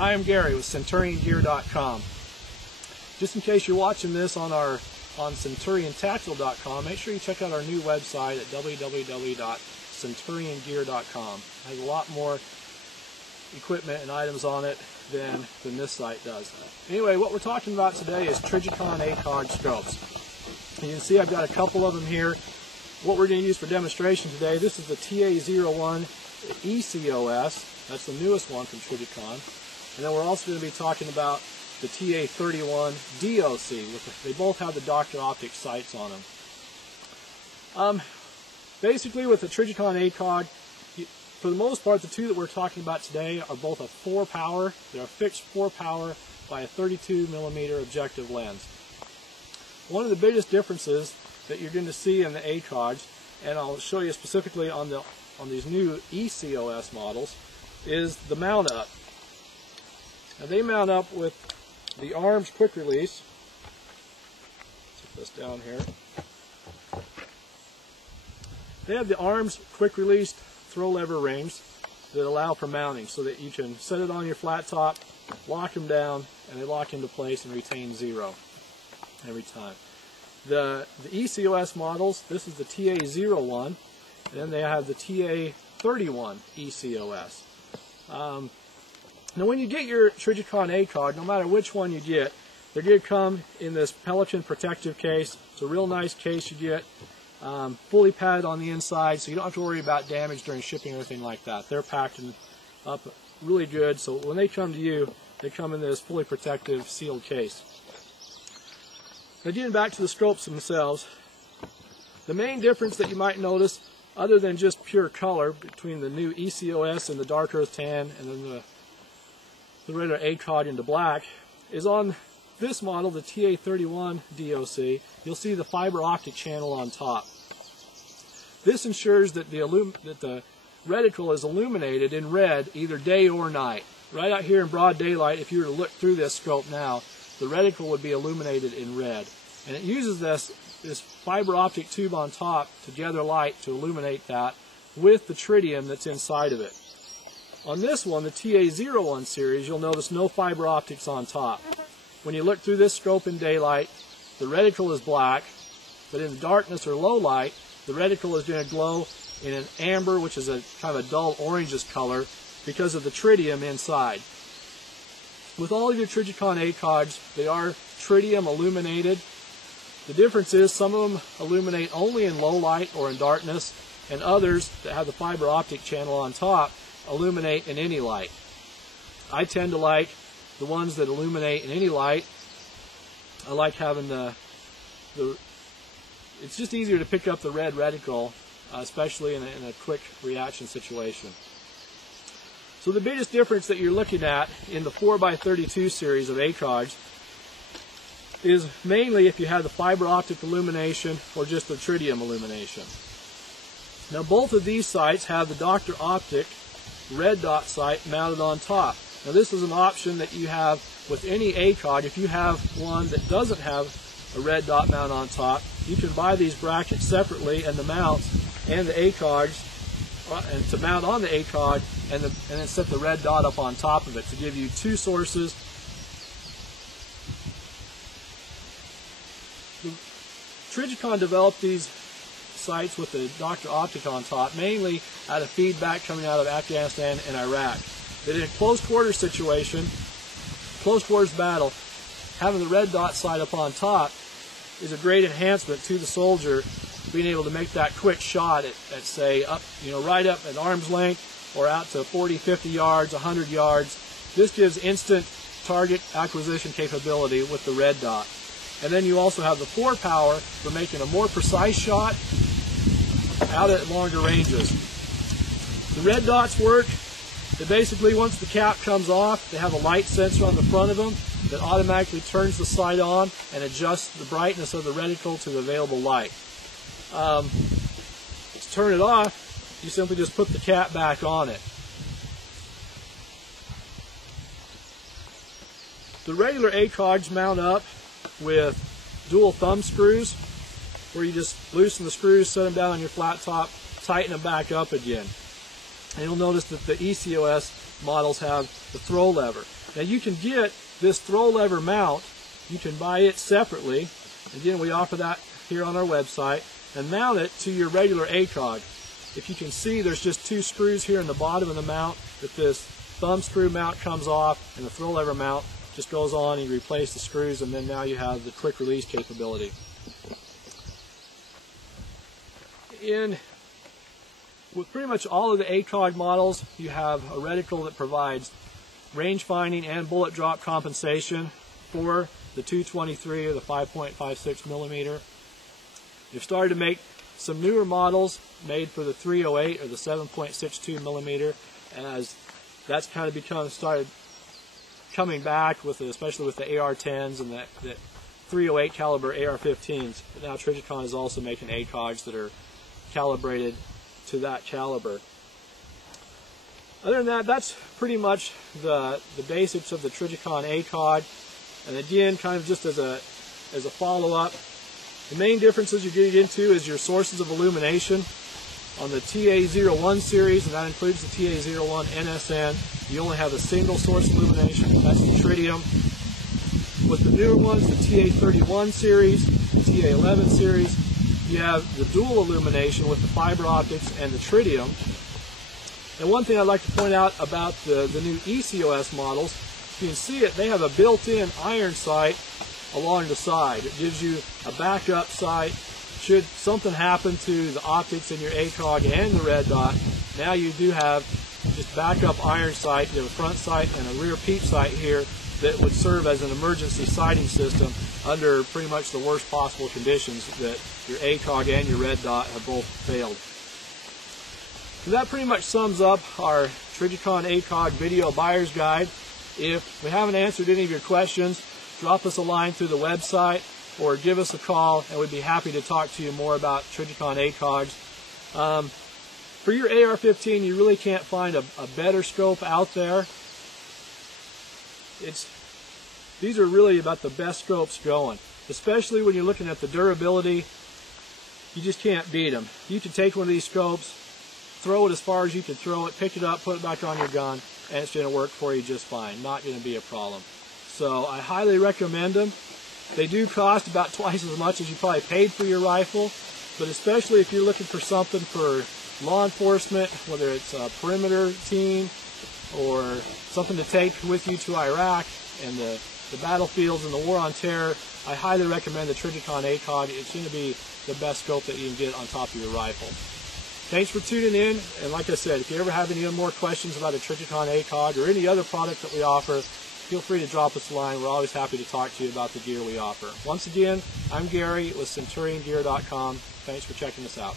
Hi, I'm Gary with CenturionGear.com. Just in case you're watching this on CenturionTactical.com, make sure you check out our new website at www.CenturionGear.com. It has a lot more equipment and items on it than this site does. Anyway, what we're talking about today is Trijicon ACOG scopes. You can see I've got a couple of them here. What we're going to use for demonstration today, this is the TA01 ECOS. That's the newest one from Trijicon. And then we're also going to be talking about the TA31 DOC. They both have the Dr. Optic sights on them. Basically, with the Trijicon ACOG, for the most part, the two that we're talking about today are both a 4-power. They're a fixed 4-power by a 32mm objective lens. One of the biggest differences that you're going to see in the ACOGs, and I'll show you specifically on these new ECOS models, is the mount up. Now they mount up with the arms quick release. Put this down here. They have the arms quick released throw lever rings that allow for mounting, so that you can set it on your flat top, lock them down, and they lock into place and retain 0 every time. The ECOS models, this is the TA01, and then they have the TA31 ECOS. Now when you get your Trijicon ACOG, no matter which one you get, they're going to come in this Pelican protective case. It's a real nice case you get, fully padded on the inside, so you don't have to worry about damage during shipping or anything like that. They're packed up really good, so when they come to you, they come in this fully protective sealed case. Now getting back to the scopes themselves, the main difference that you might notice, other than just pure color between the new ECOS and the dark earth tan and then the regular ACOG into black, is on this model, the TA31 DOC, you'll see the fiber optic channel on top. This ensures that the reticle is illuminated in red either day or night. Right out here in broad daylight, if you were to look through this scope now, the reticle would be illuminated in red. And it uses this fiber optic tube on top to gather light to illuminate that with the tritium that's inside of it. On this one, the TA01 series, you'll notice no fiber optics on top. When you look through this scope in daylight, the reticle is black, but in darkness or low light, the reticle is going to glow in an amber, which is a kind of a dull orangish color, because of the tritium inside. With all of your Trijicon ACOGs, they are tritium illuminated. The difference is some of them illuminate only in low light or in darkness, and others that have the fiber optic channel on top illuminate in any light. I tend to like the ones that illuminate in any light. I like having it's just easier to pick up the red reticle, especially in a quick reaction situation. So the biggest difference that you're looking at in the 4x32 series of ACOGs is mainly if you have the fiber optic illumination or just the tritium illumination. Now both of these sights have the Dr. Optic red dot sight mounted on top. Now this is an option that you have with any ACOG. If you have one that doesn't have a red dot mount on top, you can buy these brackets separately, and the mounts and the ACOGs, and to mount on the ACOG and then set the red dot up on top of it to give you two sources. Trijicon developed these sights with the Dr. Optic on top, mainly out of feedback coming out of Afghanistan and Iraq. That in a close quarters situation, close quarters battle, having the red dot sight up on top is a great enhancement to the soldier, being able to make that quick shot at say up, right up at arm's length or out to 40, 50 yards, 100 yards. This gives instant target acquisition capability with the red dot. And then you also have the 4-power for making a more precise shot out at longer ranges. The red dots work. They basically, once the cap comes off, they have a light sensor on the front of them that automatically turns the sight on and adjusts the brightness of the reticle to the available light. To turn it off, you simply just put the cap back on it. The regular ACOGs mount up with dual thumb screws, where you just loosen the screws, set them down on your flat top, tighten them back up again. And you'll notice that the ECOS models have the throw lever. Now you can get this throw lever mount, you can buy it separately. Again, we offer that here on our website, and mount it to your regular ACOG. If you can see, there's just 2 screws here in the bottom of the mount that this thumb screw mount comes off, and the throw lever mount just goes on, and you replace the screws, and then now you have the quick release capability. With pretty much all of the ACOG models, you have a reticle that provides range finding and bullet drop compensation for the 223 or the 5.56 millimeter. They've started to make some newer models made for the 308 or the 7.62 millimeter, as that's kind of started coming back with especially with the AR-10s and the 308 caliber AR-15s. But now Trijicon is also making ACOGs that are calibrated to that caliber. Other than that, that's pretty much the basics of the Trijicon ACOG. And again, kind of just as a follow-up, the main differences you're getting into is your sources of illumination. On the TA01 series, and that includes the TA01 NSN, you only have a single source of illumination, that's the tritium. With the newer ones, the TA31 series, the TA11 series, you have the dual illumination with the fiber optics and the tritium. And one thing I'd like to point out about the new ECOS models, you can see it, they have a built-in iron sight along the side. It gives you a backup sight. Should something happen to the optics in your ACOG and the red dot, now you do have just backup iron sight. You have a front sight and a rear peep sight here that would serve as an emergency sighting system under pretty much the worst possible conditions that your ACOG and your red dot have both failed. So that pretty much sums up our Trijicon ACOG video buyer's guide. If we haven't answered any of your questions, drop us a line through the website or give us a call, and we'd be happy to talk to you more about Trijicon ACOGs. For your AR-15, you really can't find a better scope out there. These are really about the best scopes going, especially when you're looking at the durability. You just can't beat them. You can take one of these scopes, throw it as far as you can throw it, pick it up, put it back on your gun, and it's going to work for you just fine. Not going to be a problem. So I highly recommend them. They do cost about twice as much as you probably paid for your rifle, but especially if you're looking for something for law enforcement, whether it's a perimeter team or something to take with you to Iraq and the battlefields and the war on terror, I highly recommend the Trijicon ACOG. It's going to be the best scope that you can get on top of your rifle. Thanks for tuning in, and like I said, if you ever have any more questions about a Trijicon ACOG or any other product that we offer, feel free to drop us a line. We're always happy to talk to you about the gear we offer. Once again, I'm Gary with CenturionGear.com. Thanks for checking us out.